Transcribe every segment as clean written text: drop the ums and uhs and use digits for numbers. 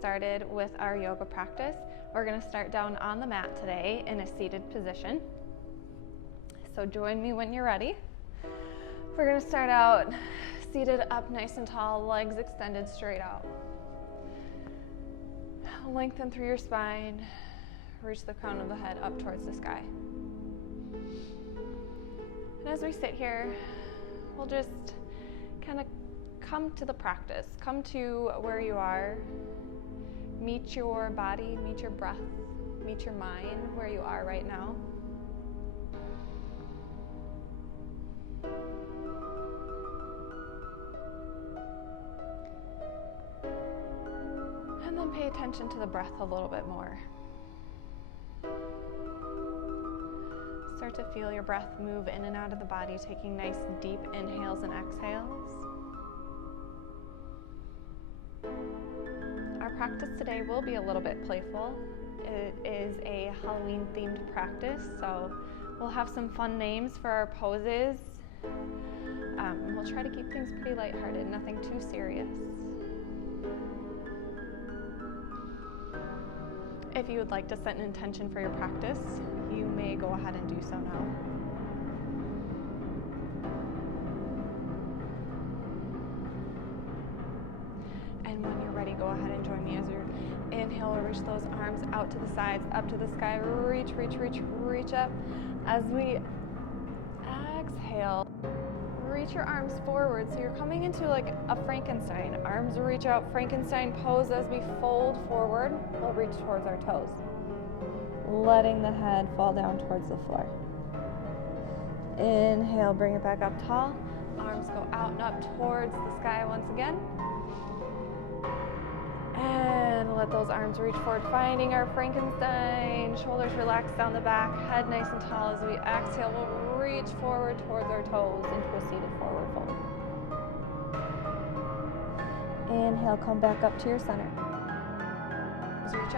started with our yoga practice. We're going to start down on the mat today in a seated position. So join me when you're ready. We're going to start out seated up nice and tall, legs extended straight out. Lengthen through your spine, reach the crown of the head up towards the sky. And as we sit here, we'll just kind of come to the practice, come to where you are, meet your body, meet your breath, meet your mind where you are right now. And then pay attention to the breath a little bit more. Start to feel your breath move in and out of the body, taking nice deep inhales and exhales. Our practice today will be a little bit playful. It is a Halloween themed practice, so we'll have some fun names for our poses. And we'll try to keep things pretty lighthearted, nothing too serious. If you would like to set an intention for your practice, you may go ahead and do so now. And when you're ready, go ahead and join me as you inhale, reach those arms out to the sides, up to the sky, reach, reach, reach, reach up. As we exhale, reach your arms forward, so you're coming into like a Frankenstein. Arms reach out, Frankenstein pose. As we fold forward, we'll reach towards our toes, letting the head fall down towards the floor. Inhale, bring it back up tall. Arms go out and up towards the sky once again. And let those arms reach forward, finding our Frankenstein. Shoulders relax down the back, head nice and tall. As we exhale, we'll reach forward towards our toes into a seated forward fold. Inhale, come back up to your center. Reach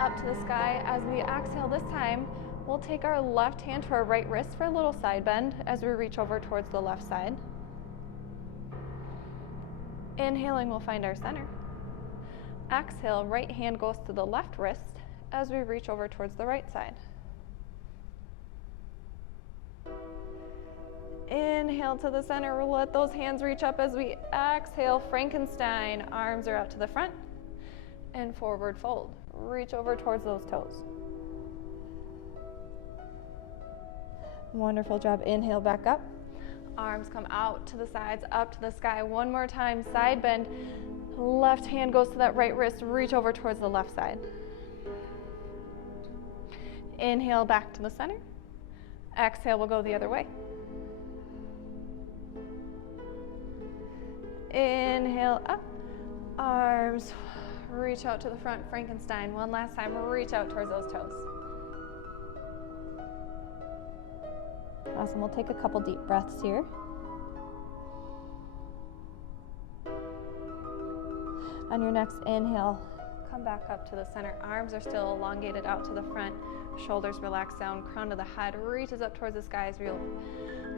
up to the sky. As we exhale this time, we'll take our left hand to our right wrist for a little side bend as we reach over towards the left side. Inhaling, we'll find our center. Exhale, right hand goes to the left wrist as we reach over towards the right side. Inhale to the center, we'll let those hands reach up as we exhale, Frankenstein. Arms are out to the front and forward fold. Reach over towards those toes. Wonderful job. Inhale, back up. Arms come out to the sides, up to the sky. One more time, side bend. Left hand goes to that right wrist, reach over towards the left side. Inhale, back to the center. Exhale, we'll go the other way. Inhale, up. Arms reach out to the front, Frankenstein. One last time, reach out towards those toes. Awesome, we'll take a couple deep breaths here. On your next inhale, come back up to the center. Arms are still elongated out to the front. Shoulders relax down. Crown of the head reaches up towards the sky as we'll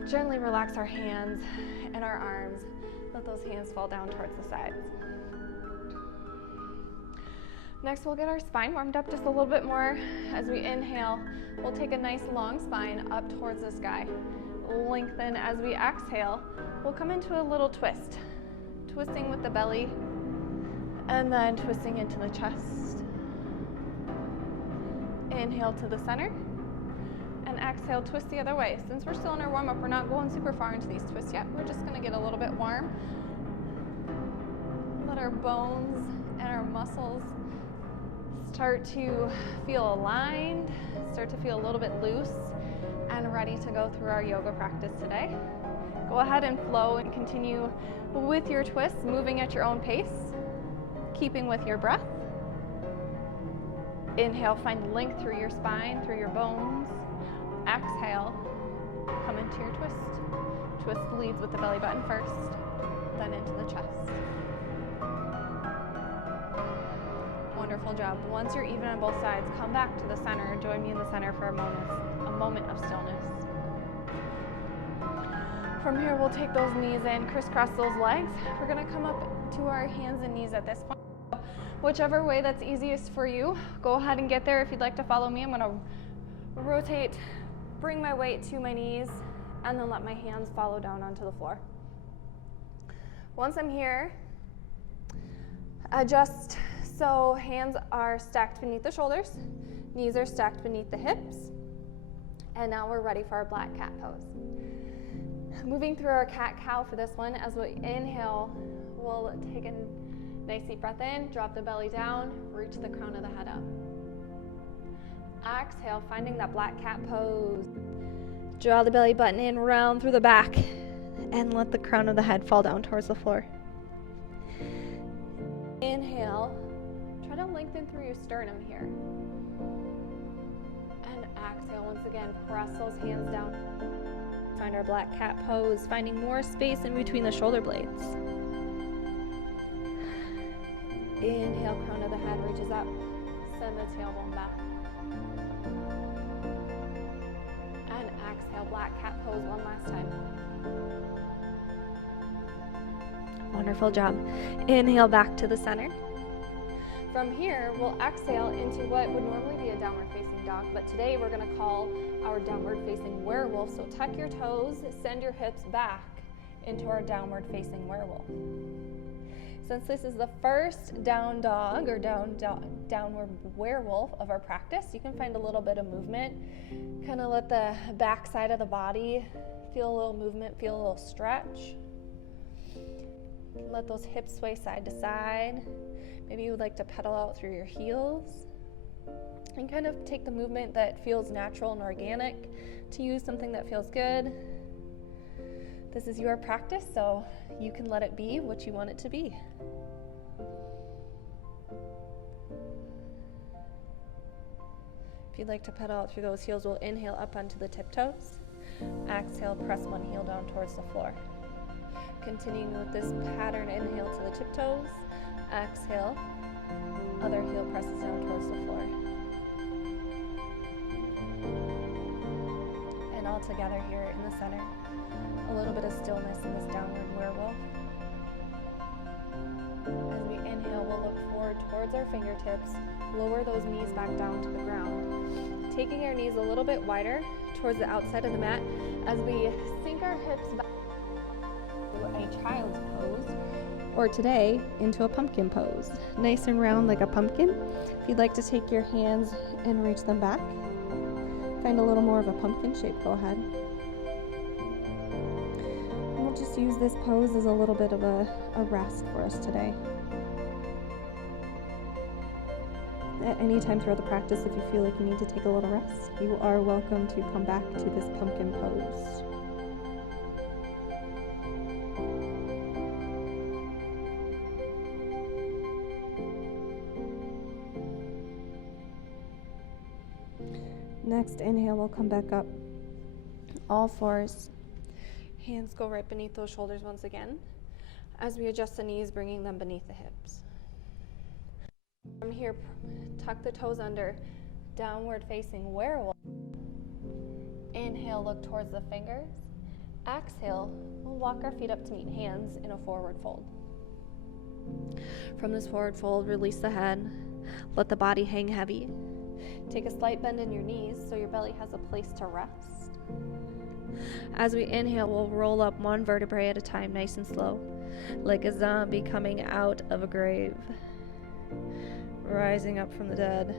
gently relax our hands and our arms. Let those hands fall down towards the sides. Next, we'll get our spine warmed up just a little bit more. As we inhale, we'll take a nice long spine up towards the sky. Lengthen. As we exhale, we'll come into a little twist. Twisting with the belly, and then twisting into the chest. Inhale to the center, and exhale, twist the other way. Since we're still in our warm-up, we're not going super far into these twists yet. We're just gonna get a little bit warm. Let our bones and our muscles start to feel aligned, start to feel a little bit loose, and ready to go through our yoga practice today. Go ahead and flow and continue with your twists, moving at your own pace, keeping with your breath. Inhale, find length through your spine, through your bones. Exhale, come into your twist. Twist leads with the belly button first, then into the chest. Wonderful job. Once you're even on both sides, come back to the center. Join me in the center for a moment of stillness. From here, we'll take those knees in, crisscross those legs. We're gonna come up to our hands and knees at this point. Whichever way that's easiest for you, go ahead and get there. If you'd like to follow me, I'm gonna rotate, bring my weight to my knees, and then let my hands follow down onto the floor. Once I'm here, adjust so hands are stacked beneath the shoulders, knees are stacked beneath the hips, and now we're ready for our black cat pose. Moving through our cat-cow for this one, as we inhale, we'll take a nice deep breath in, drop the belly down, reach the crown of the head up. Exhale, finding that black cat pose. Draw the belly button in, round through the back, and let the crown of the head fall down towards the floor. Inhale, try to lengthen through your sternum here. And exhale, once again, press those hands down. Find our black cat pose, finding more space in between the shoulder blades. Inhale, crown of the head reaches up, send the tailbone back. And exhale, black cat pose one last time. Wonderful job. Inhale back to the center. From here, we'll exhale into what would normally be a downward facing dog, but today we're gonna call our downward facing werewolf. So tuck your toes, send your hips back into our downward facing werewolf. Since this is the first down dog or downward werewolf of our practice, you can find a little bit of movement. Kind of let the back side of the body feel a little movement, feel a little stretch. Let those hips sway side to side. Maybe you would like to pedal out through your heels. And kind of take the movement that feels natural and organic to use something that feels good. This is your practice, so you can let it be what you want it to be. If you'd like to pedal out through those heels, we'll inhale up onto the tiptoes. Exhale, press one heel down towards the floor. Continuing with this pattern, inhale to the tiptoes. Exhale, other heel presses down towards the floor. And all together here in the center. A little bit of stillness in this downward werewolf. As we inhale, we'll look forward towards our fingertips, lower those knees back down to the ground. Taking our knees a little bit wider towards the outside of the mat as we sink our hips back to a child's pose, or today into a pumpkin pose. Nice and round like a pumpkin. If you'd like to take your hands and reach them back, find a little more of a pumpkin shape, go ahead. We'll just use this pose as a little bit of a rest for us today. At any time throughout the practice, if you feel like you need to take a little rest, you are welcome to come back to this pumpkin pose. Next inhale, we'll come back up, all fours. Hands go right beneath those shoulders once again, as we adjust the knees, bringing them beneath the hips. From here, tuck the toes under, downward facing werewolf. Inhale, look towards the fingers. Exhale, we'll walk our feet up to meet hands in a forward fold. From this forward fold, release the head, let the body hang heavy. Take a slight bend in your knees so your belly has a place to rest. As we inhale, we'll roll up one vertebrae at a time, nice and slow, like a zombie coming out of a grave, rising up from the dead.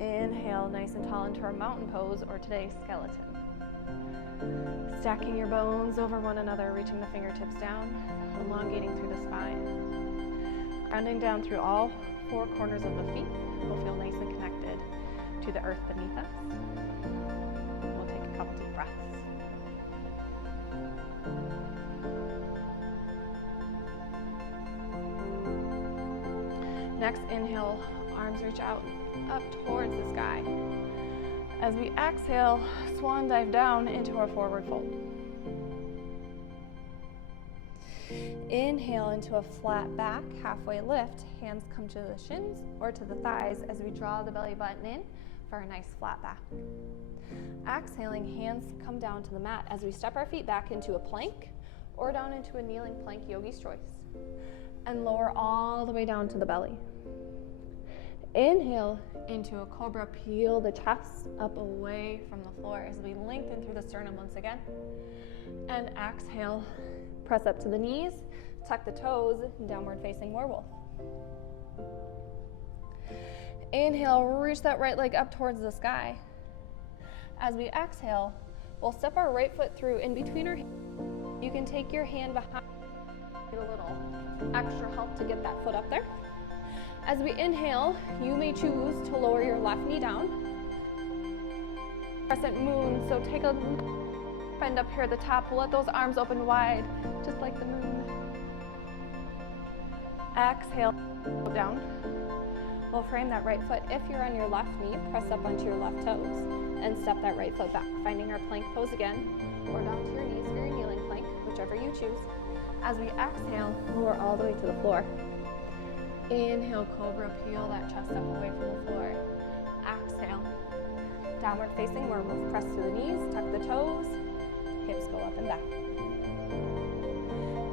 Inhale, nice and tall into our mountain pose, or today's skeleton. Stacking your bones over one another, reaching the fingertips down, elongating through the spine. Rounding down through all four corners of the feet, we'll feel nice and connected to the earth beneath us. We'll take a couple deep breaths. Next, inhale, arms reach out up towards the sky. As we exhale, swan dive down into our forward fold. Inhale into a flat back, halfway lift. Hands come to the shins or to the thighs as we draw the belly button in for a nice flat back. Exhaling, hands come down to the mat as we step our feet back into a plank or down into a kneeling plank, yogi's choice. and lower all the way down to the belly. Inhale into a cobra, peel the chest up away from the floor as we lengthen through the sternum once again. And exhale, press up to the knees, tuck the toes, downward facing werewolf. Inhale, reach that right leg up towards the sky. As we exhale, we'll step our right foot through in between our hands. You can take your hand behind, get a little extra help to get that foot up there. As we inhale, you may choose to lower your left knee down. Crescent moon, so take a bend up here at the top. Let those arms open wide, just like the moon. Exhale, go down. We'll frame that right foot. If you're on your left knee, press up onto your left toes and step that right foot back, finding our plank pose again, or down to your knees for your kneeling plank, whichever you choose. As we exhale, lower all the way to the floor. Inhale, cobra, peel that chest up away from the floor. Exhale, downward facing werewolf. Press to the knees, tuck the toes, hips go up and back.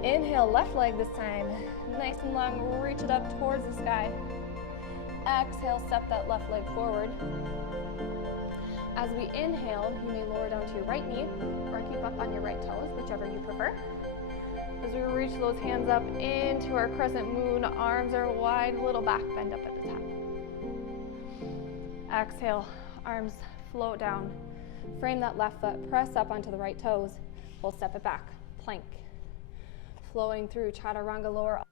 Inhale, left leg this time. Nice and long, reach it up towards the sky. Exhale, step that left leg forward. As we inhale, you may lower down to your right knee or keep up on your right toes, whichever you prefer. As we reach those hands up into our crescent moon, arms are wide, little back bend up at the top. Exhale, arms float down. Frame that left foot, press up onto the right toes. We'll step it back, plank. Flowing through chaturanga, lower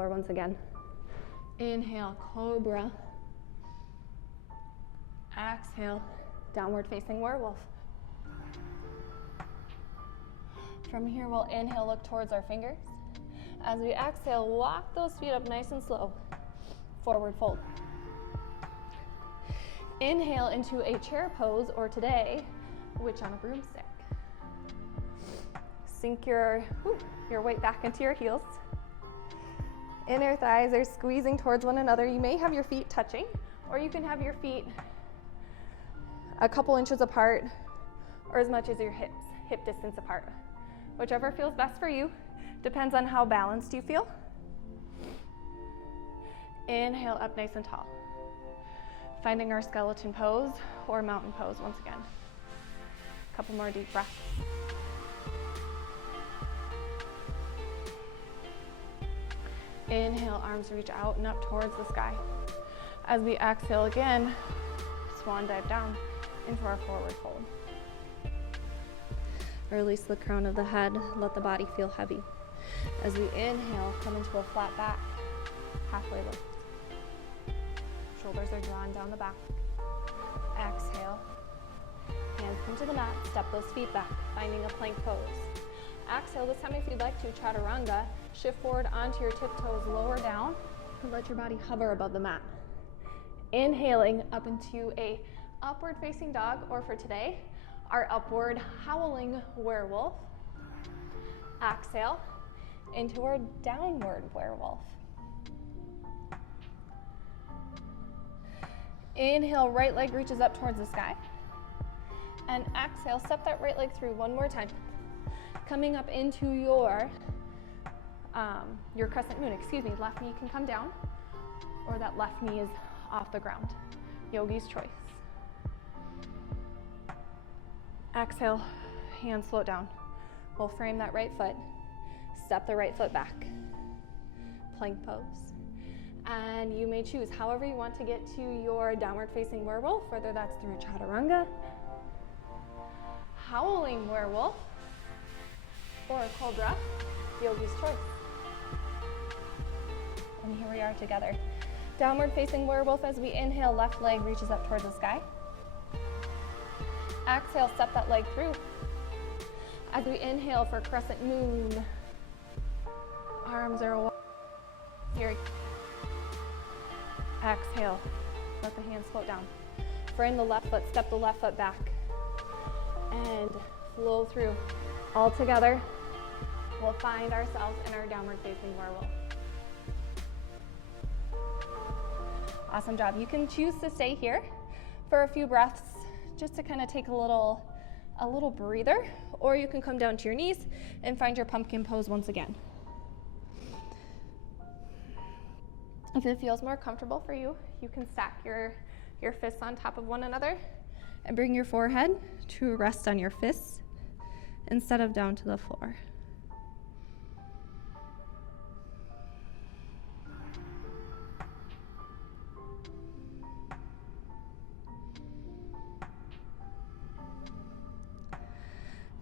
once again. Inhale, cobra. Exhale, downward facing werewolf. From here, we'll inhale, look towards our fingers. As we exhale, walk those feet up nice and slow. Forward fold. Inhale into a chair pose, or today, witch on a broomstick. Sink your weight back into your heels. Inner thighs are squeezing towards one another. You may have your feet touching, or you can have your feet a couple inches apart, or as much as your hip distance apart. Whichever feels best for you. Depends on how balanced you feel. Inhale up nice and tall. Finding our skeleton pose or mountain pose once again. A couple more deep breaths. Inhale, arms reach out and up towards the sky. As we exhale again, swan dive down into our forward fold. Release the crown of the head, let the body feel heavy. As we inhale, come into a flat back, halfway lift. Shoulders are drawn down the back. Exhale, hands come to the mat, step those feet back, finding a plank pose. Exhale, this time if you'd like to, chaturanga, shift forward onto your tiptoes, lower down, and let your body hover above the mat. Inhaling up into a upward facing dog, or for today, our upward howling werewolf. Exhale into our downward werewolf. Inhale, right leg reaches up towards the sky. And exhale, step that right leg through one more time. Coming up into your crescent moon, left knee can come down, or that left knee is off the ground. Yogi's choice. Exhale, hands float down. We'll frame that right foot, step the right foot back, plank pose. And you may choose however you want to get to your downward facing werewolf, whether that's through chaturanga, howling werewolf, or a cobra, yogi's choice. And here we are together. Downward facing werewolf. As we inhale, left leg reaches up towards the sky. Exhale, step that leg through. As we inhale for crescent moon, arms are wide. Here. Exhale, let the hands float down. Frame the left foot, step the left foot back, and flow through. All together, we'll find ourselves in our downward facing werewolf. Awesome job. You can choose to stay here for a few breaths just to kind of take a little breather, or you can come down to your knees and find your pumpkin pose once again. If it feels more comfortable for you, you can stack your fists on top of one another and bring your forehead to rest on your fists instead of down to the floor.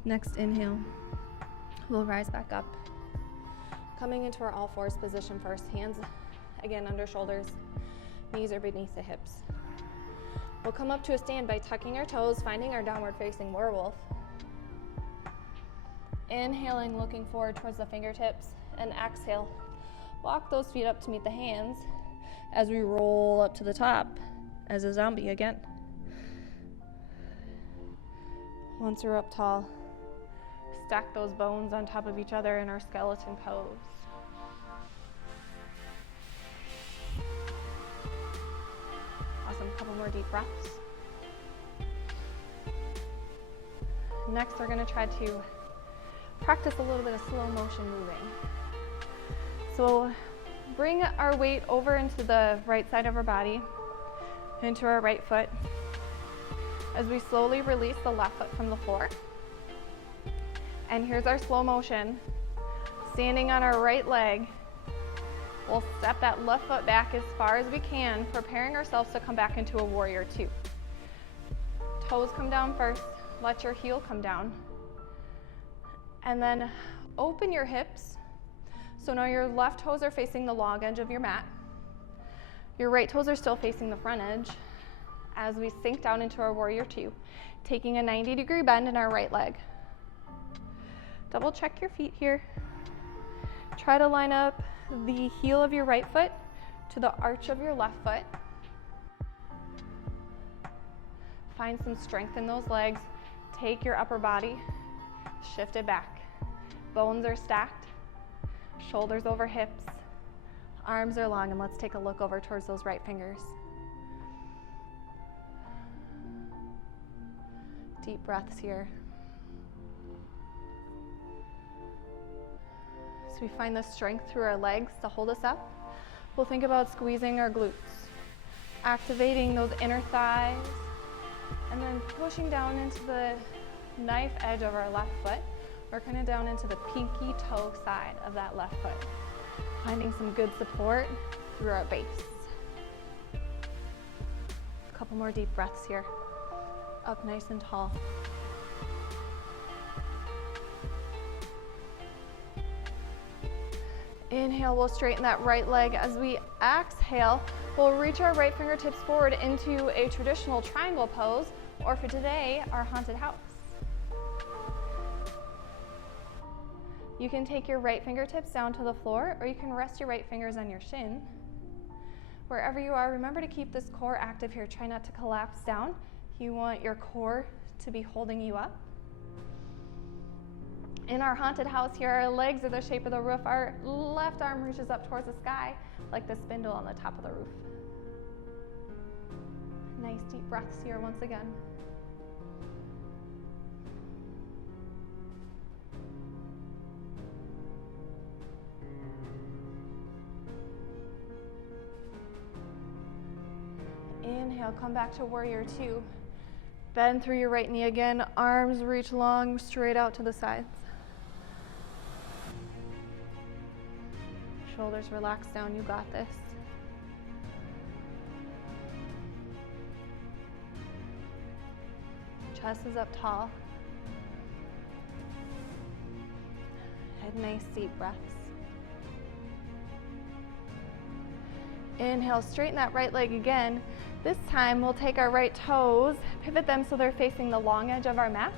Next inhale, we'll rise back up. Coming into our all fours position first, hands again under shoulders, knees are beneath the hips. We'll come up to a stand by tucking our toes, finding our downward facing werewolf. Inhaling, looking forward towards the fingertips, and exhale. Walk those feet up to meet the hands as we roll up to the top as a zombie again. Once we're up tall, stack those bones on top of each other in our skeleton pose. Awesome, couple more deep breaths. Next, we're gonna try to practice a little bit of slow motion moving. So bring our weight over into the right side of our body, into our right foot, as we slowly release the left foot from the floor. And here's our slow motion. Standing on our right leg, we'll step that left foot back as far as we can, preparing ourselves to come back into a warrior two. Toes come down first, let your heel come down. And then open your hips. So now your left toes are facing the long edge of your mat. Your right toes are still facing the front edge as we sink down into our warrior two, taking a 90-degree bend in our right leg. Double check your feet here. Try to line up the heel of your right foot to the arch of your left foot. Find some strength in those legs. Take your upper body, shift it back. Bones are stacked, shoulders over hips, arms are long, and let's take a look over towards those right fingers. Deep breaths here. So we find the strength through our legs to hold us up. We'll think about squeezing our glutes, activating those inner thighs, and then pushing down into the knife edge of our left foot, or kind of down into the pinky toe side of that left foot. Finding some good support through our base. A couple more deep breaths here. Up nice and tall. Inhale, we'll straighten that right leg. As we exhale, we'll reach our right fingertips forward into a traditional triangle pose, or for today, our haunted house. You can take your right fingertips down to the floor, or you can rest your right fingers on your shin. Wherever you are, remember to keep this core active here. Try not to collapse down. You want your core to be holding you up. In our haunted house here, our legs are the shape of the roof. Our left arm reaches up towards the sky like the spindle on the top of the roof. Nice deep breaths here once again. Inhale, come back to warrior two. Bend through your right knee again. Arms reach long, straight out to the sides. Shoulders relax down, you got this. Chest is up tall. Head nice deep breaths. Inhale, straighten that right leg again. This time we'll take our right toes, pivot them so they're facing the long edge of our mat,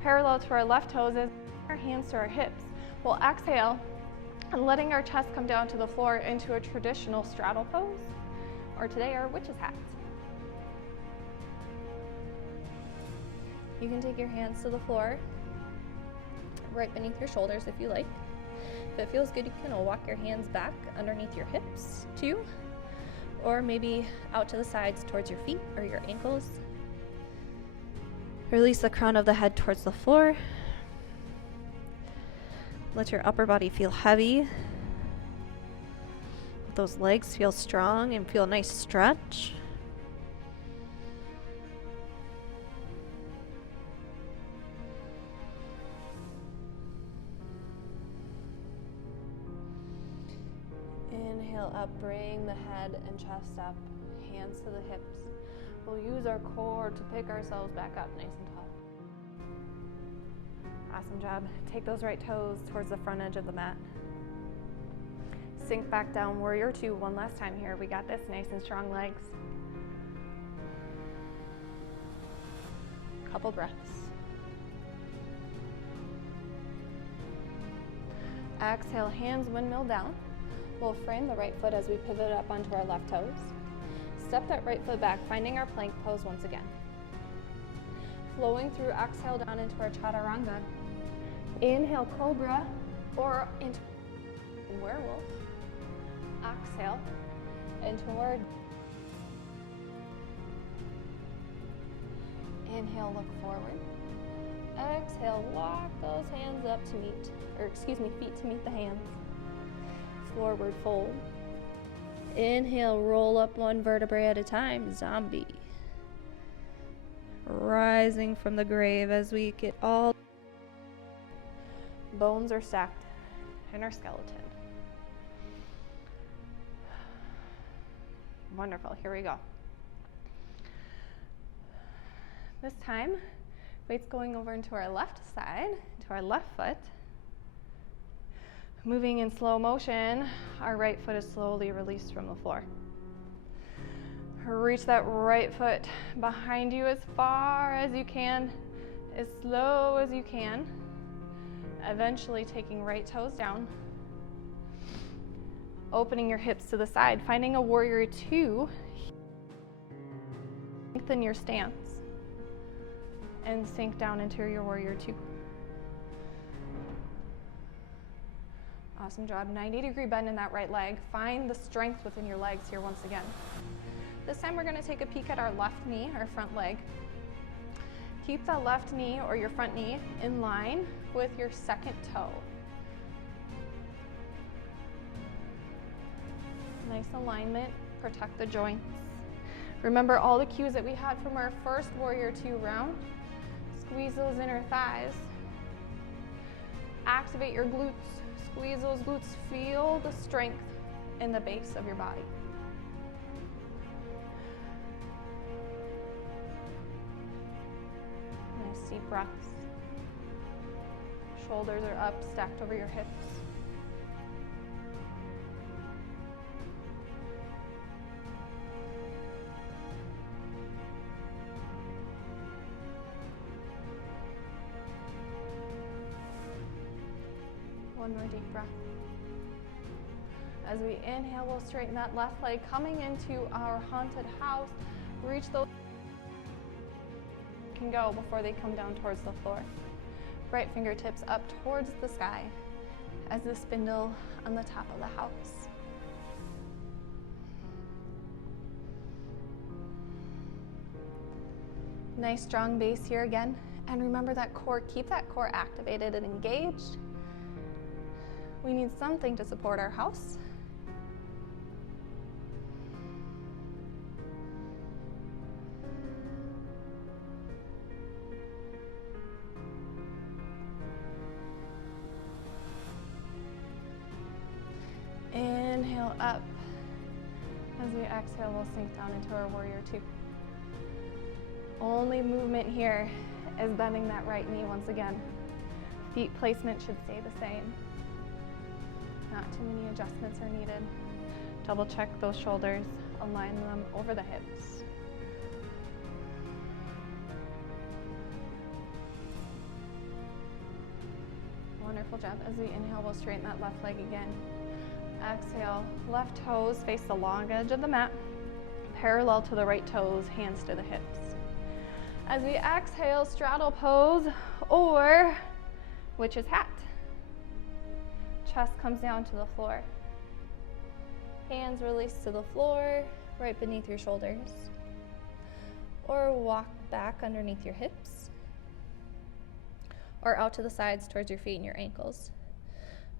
parallel to our left toes as our hands to our hips. We'll exhale, and letting our chest come down to the floor into a traditional straddle pose, or today our witch's hat. You can take your hands to the floor, right beneath your shoulders if you like. If it feels good, you can walk your hands back underneath your hips too, or maybe out to the sides towards your feet or your ankles. Release the crown of the head towards the floor. Let your upper body feel heavy. those legs feel strong and feel a nice stretch. Inhale up, bring the head and chest up, hands to the hips. We'll use our core to pick ourselves back up nice and tall. Awesome job. Take those right toes towards the front edge of the mat. Sink back down, warrior two, one last time here. We got this, nice and strong legs. Couple breaths. Exhale, hands windmill down. We'll frame the right foot as we pivot up onto our left toes. Step that right foot back, finding our plank pose once again. Flowing through, exhale down into our chaturanga. Inhale, cobra, or into werewolf. Exhale, into our inhale, look forward. Exhale, walk those hands up to meet, feet to meet the hands. Forward fold. Inhale, roll up one vertebrae at a time, zombie. Rising from the grave as we get all bones are stacked in our skeleton. Wonderful, here we go. This time, weight's going over into our left side, to our left foot. Moving in slow motion, our right foot is slowly released from the floor. Reach that right foot behind you as far as you can, as slow as you can. Eventually taking right toes down. Opening your hips to the side, finding a warrior two. Lengthen your stance and sink down into your warrior two. Awesome job. 90-degree bend in that right leg. Find the strength within your legs here once again. This time we're going to take a peek at our left knee, our front leg. Keep that left knee or your front knee in line with your second toe. Nice alignment, protect the joints. Remember all the cues that we had from our first warrior two round. Squeeze those inner thighs. Activate your glutes. Squeeze those glutes. Feel the strength in the base of your body. Nice deep breaths. Shoulders are up, stacked over your hips. One more deep breath. As we inhale, we'll straighten that left leg, coming into our haunted house. Reach those can go before they come down towards the floor. Right fingertips up towards the sky as the spindle on the top of the house. Nice strong base here again. And remember that core, keep that core activated and engaged. We need something to support our house. Inhale up. As we exhale, we'll sink down into our warrior two. Only movement here is bending that right knee once again. Feet placement should stay the same. Not too many adjustments are needed. Double check those shoulders, align them over the hips. Wonderful job. As we inhale, we'll straighten that left leg again. Exhale, left toes face the long edge of the mat, parallel to the right toes, hands to the hips. As we exhale, straddle pose or witch's hat. Chest comes down to the floor. Hands release to the floor, right beneath your shoulders. Or walk back underneath your hips. Or out to the sides towards your feet and your ankles.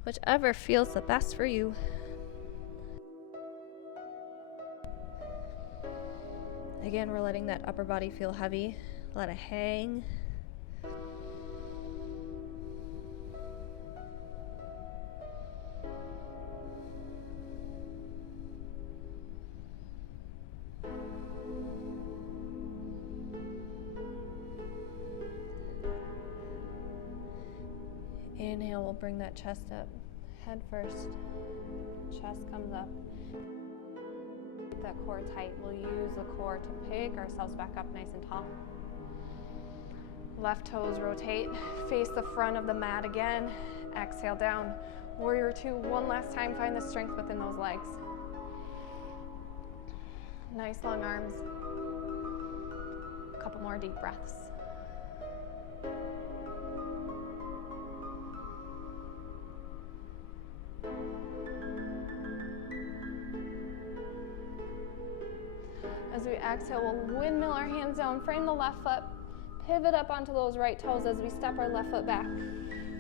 Whichever feels the best for you. Again, we're letting that upper body feel heavy. Let it hang. Inhale, we'll bring that chest up. Head first. Chest comes up. Keep that core tight. We'll use the core to pick ourselves back up nice and tall. Left toes rotate. Face the front of the mat again. Exhale down. Warrior two. One last time. Find the strength within those legs. Nice long arms. A couple more deep breaths. As we exhale, we'll windmill our hands down, frame the left foot, pivot up onto those right toes as we step our left foot back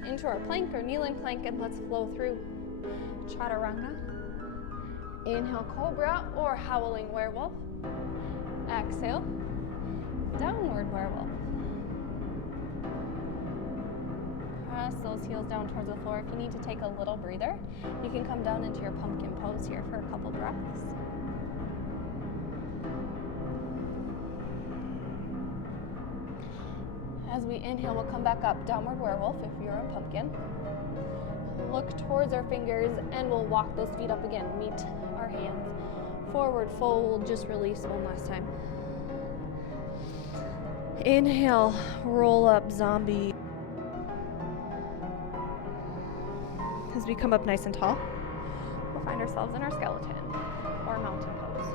into our plank or kneeling plank, and let's flow through chaturanga. Inhale, cobra or howling werewolf. Exhale, downward werewolf. Press those heels down towards the floor. If you need to take a little breather, you can come down into your pumpkin pose here for a couple breaths. As we inhale, we'll come back up, downward werewolf if you're in pumpkin. Look towards our fingers and we'll walk those feet up again. Meet our hands. Forward fold, just release one last time. Inhale, roll up, zombie. As we come up nice and tall, we'll find ourselves in our skeleton or mountain pose.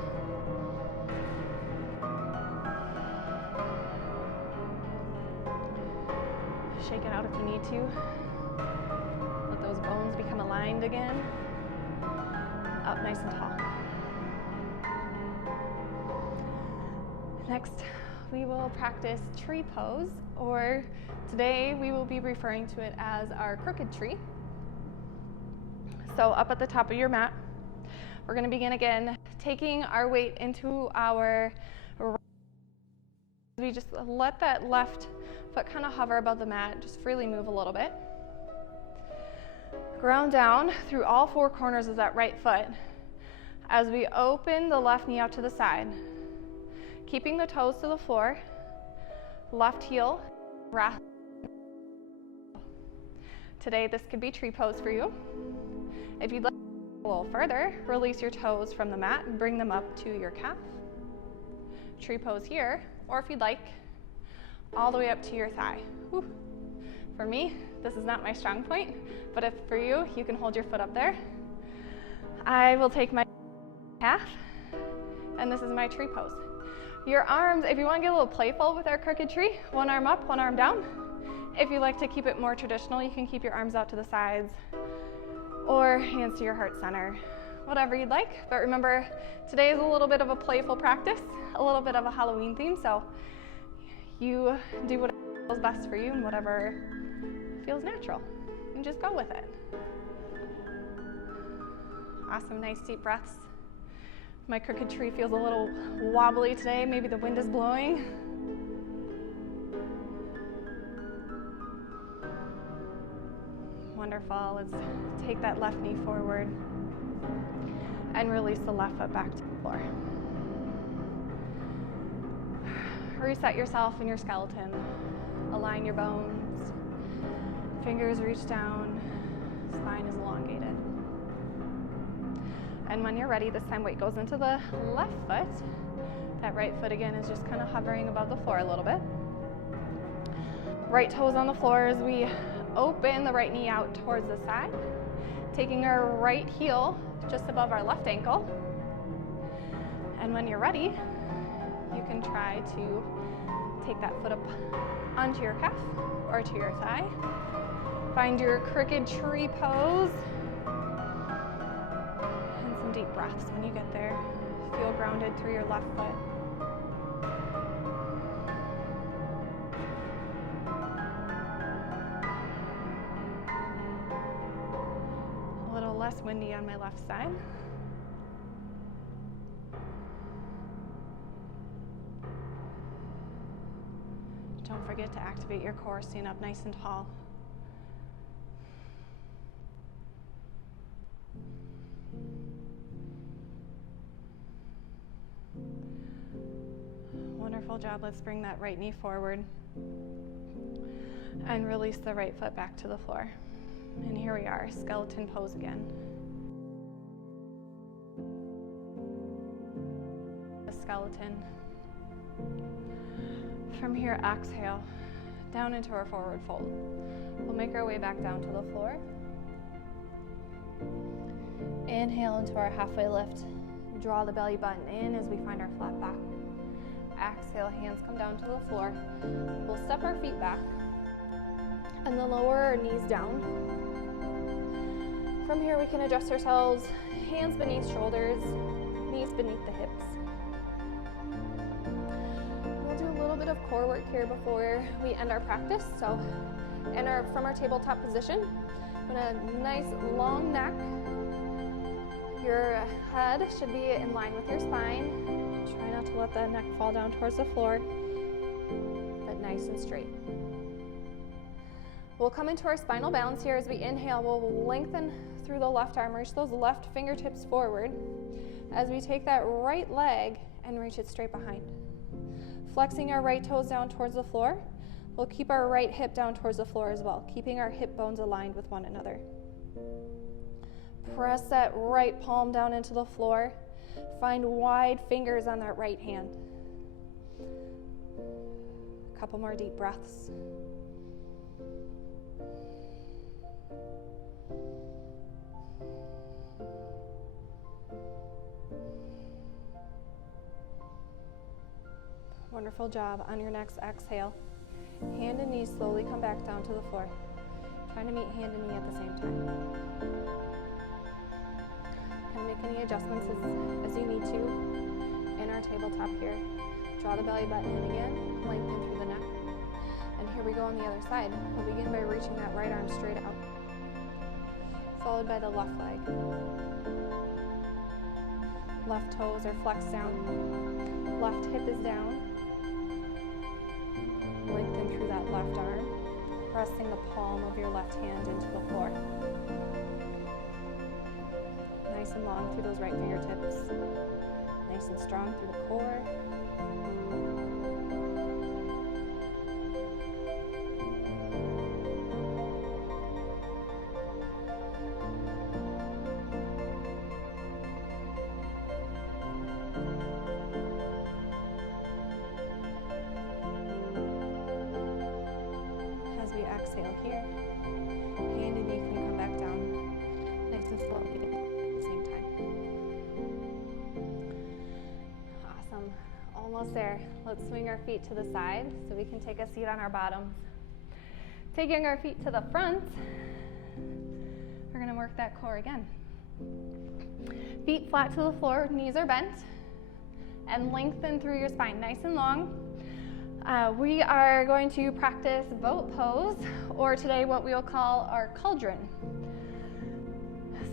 Shake it out if you need to. Let those bones become aligned again. Up nice and tall. Next, we will practice tree pose, or today we will be referring to it as our crooked tree. So up at the top of your mat, we're going to begin again, taking our weight into our right. We just let that left foot kind of hover above the mat, just freely move a little bit. Ground down through all four corners of that right foot as we open the left knee out to the side. Keeping the toes to the floor, left heel, wrap. Today this could be tree pose for you. If you'd like to go a little further, release your toes from the mat and bring them up to your calf. Tree pose here, or if you'd like, all the way up to your thigh. Whew. For me, this is not my strong point, but if for you, you can hold your foot up there. I will take my calf, and this is my tree pose. Your arms, if you want to get a little playful with our crooked tree, one arm up, one arm down. If you like to keep it more traditional, you can keep your arms out to the sides or hands to your heart center, whatever you'd like. But remember, today is a little bit of a playful practice, a little bit of a Halloween theme, so you do whatever feels best for you and whatever feels natural, and just go with it. Awesome, nice deep breaths. My crooked tree feels a little wobbly today. Maybe the wind is blowing. Wonderful. Let's take that left knee forward and release the left foot back to the floor. Reset yourself in your skeleton. Align your bones. Fingers reach down. Spine is elongated. And when you're ready, this time weight goes into the left foot. That right foot again is just kind of hovering above the floor a little bit. Right toes on the floor as we open the right knee out towards the side. Taking our right heel just above our left ankle. And when you're ready, you can try to take that foot up onto your calf or to your thigh. Find your crooked tree pose. And some deep breaths when you get there. Feel grounded through your left foot. A little less windy on my left side. Don't forget to activate your core, stand up nice and tall. Wonderful job. Let's bring that right knee forward and release the right foot back to the floor. And here we are, skeleton pose again. The skeleton. From here, exhale, down into our forward fold. We'll make our way back down to the floor. Inhale into our halfway lift. Draw the belly button in as we find our flat back. Exhale, hands come down to the floor. We'll step our feet back and then lower our knees down. From here, we can adjust ourselves, hands beneath shoulders, knees beneath the hips. We'll do a little bit of core work here before we end our practice. So from our tabletop position, in a nice long neck. Your head should be in line with your spine. Try not to let the neck fall down towards the floor, but nice and straight. We'll come into our spinal balance here. As we inhale, we'll lengthen through the left arm, reach those left fingertips forward. As we take that right leg and reach it straight behind. Flexing our right toes down towards the floor. We'll keep our right hip down towards the floor as well, keeping our hip bones aligned with one another. Press that right palm down into the floor. Find wide fingers on that right hand. A couple more deep breaths. Wonderful job. On your next exhale, hand and knee slowly come back down to the floor. Trying to meet hand and knee at the same time. Can make any adjustments as you need to in our tabletop here. Draw the belly button in again, lengthen through the neck. And here we go on the other side. We'll begin by reaching that right arm straight out, followed by the left leg. Left toes are flexed down. Left hip is down. Lengthen through that left arm, pressing the palm of your left hand into the floor. Nice and long through those right fingertips. Nice and strong through the core. As we exhale here, hand and knee can come back down nice and slowly. Almost there. Let's swing our feet to the side so we can take a seat on our bottoms. Taking our feet to the front, we're going to work that core again. Feet flat to the floor, knees are bent, and lengthen through your spine, nice and long. We are going to practice boat pose, or today what we will call our cauldron.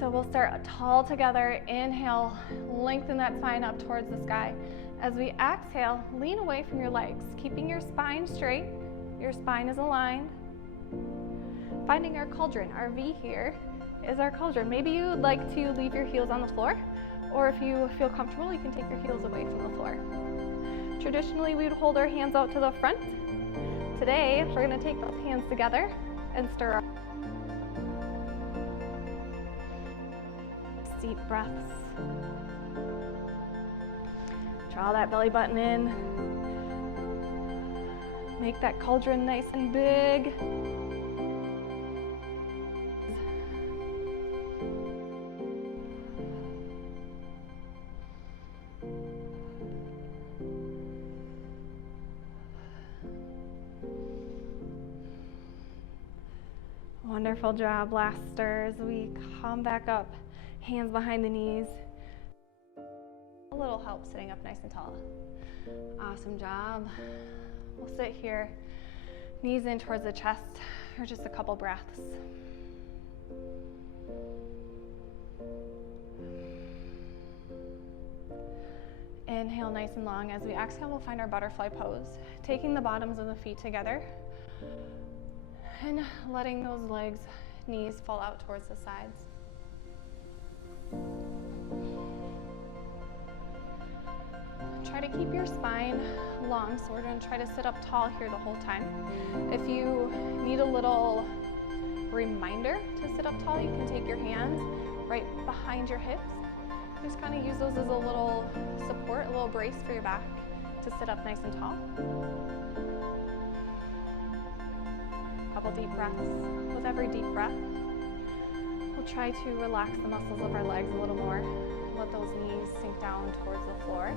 So we'll start tall together. Inhale, lengthen that spine up towards the sky. As we exhale, lean away from your legs, keeping your spine straight. Your spine is aligned. Finding our cauldron, our V here is our cauldron. Maybe you would like to leave your heels on the floor, or if you feel comfortable, you can take your heels away from the floor. Traditionally, we would hold our hands out to the front. Today, we're going to take those hands together and stir up. Deep breaths. Draw that belly button in. Make that cauldron nice and big. Wonderful job. Last stir as we come back up. Hands behind the knees. A little help sitting up nice and tall. Awesome job. We'll sit here, knees in towards the chest for just a couple breaths. Inhale nice and long. As we exhale, we'll find our butterfly pose. Taking the bottoms of the feet together and letting those legs, knees fall out towards the sides. Try to keep your spine long, so we're going to try to sit up tall here the whole time. If you need a little reminder to sit up tall, you can take your hands right behind your hips. Just kind of use those as a little support, a little brace for your back to sit up nice and tall. Couple deep breaths. With every deep breath, we'll try to relax the muscles of our legs a little more. Let those knees sink down towards the floor.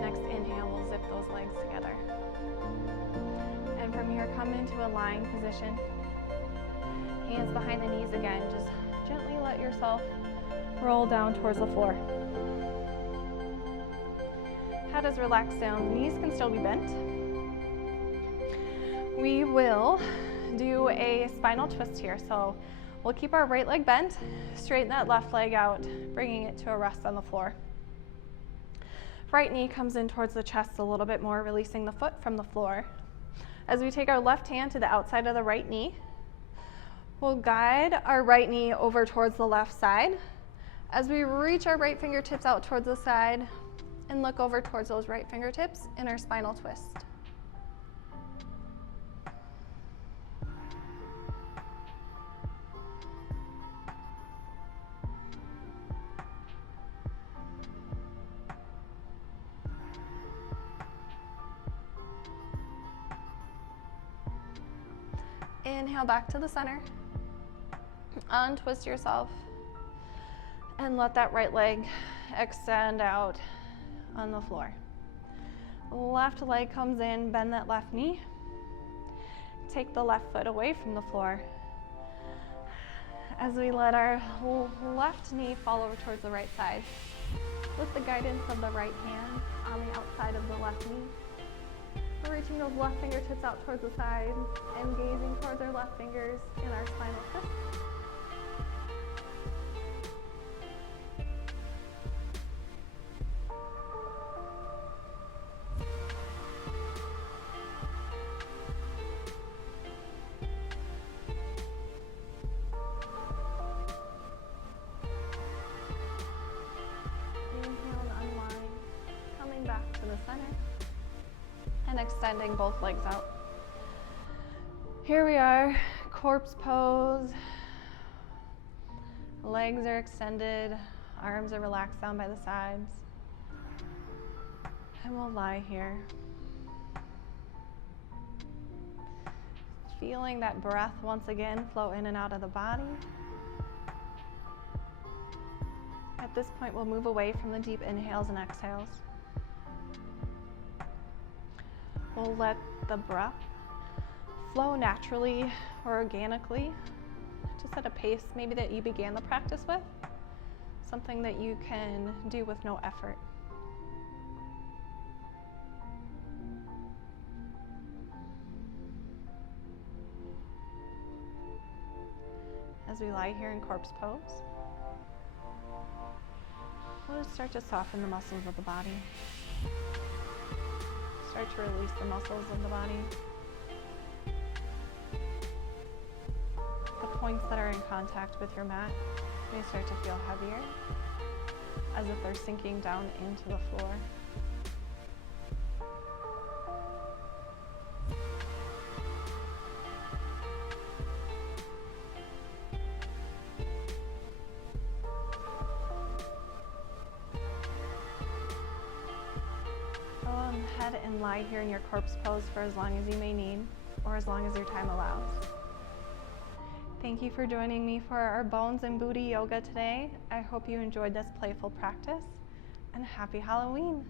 Next inhale, we'll zip those legs together. And from here, come into a lying position. Hands behind the knees again. Just gently let yourself roll down towards the floor. Head is relaxed down. Knees can still be bent. We will do a spinal twist here. So we'll keep our right leg bent, straighten that left leg out, bringing it to a rest on the floor. Right knee comes in towards the chest a little bit more, releasing the foot from the floor. As we take our left hand to the outside of the right knee, we'll guide our right knee over towards the left side. As we reach our right fingertips out towards the side and look over towards those right fingertips in our spinal twist. Inhale back to the center. Untwist yourself and let that right leg extend out on the floor. Left leg comes in, bend that left knee. Take the left foot away from the floor as we let our left knee fall over towards the right side. With the guidance of the right hand on the outside of the left knee. We're reaching those left fingertips out towards the side and gazing towards our left fingers in our spinal twist. Inhale and unwind, coming back to the center. And extending both legs out. Here we are, corpse pose. Legs are extended, arms are relaxed down by the sides. And we'll lie here. Feeling that breath once again flow in and out of the body. At this point, we'll move away from the deep inhales and exhales. We'll let the breath flow naturally or organically, just at a pace maybe that you began the practice with, something that you can do with no effort. As we lie here in corpse pose, we'll start to soften the muscles of the body. Start to release the muscles of the body. The points that are in contact with your mat may start to feel heavier, as if they're sinking down into the floor. Head and lie here in your corpse pose for as long as you may need, or as long as your time allows. Thank you for joining me for our bones and booty yoga today. I hope you enjoyed this playful practice, and happy Halloween.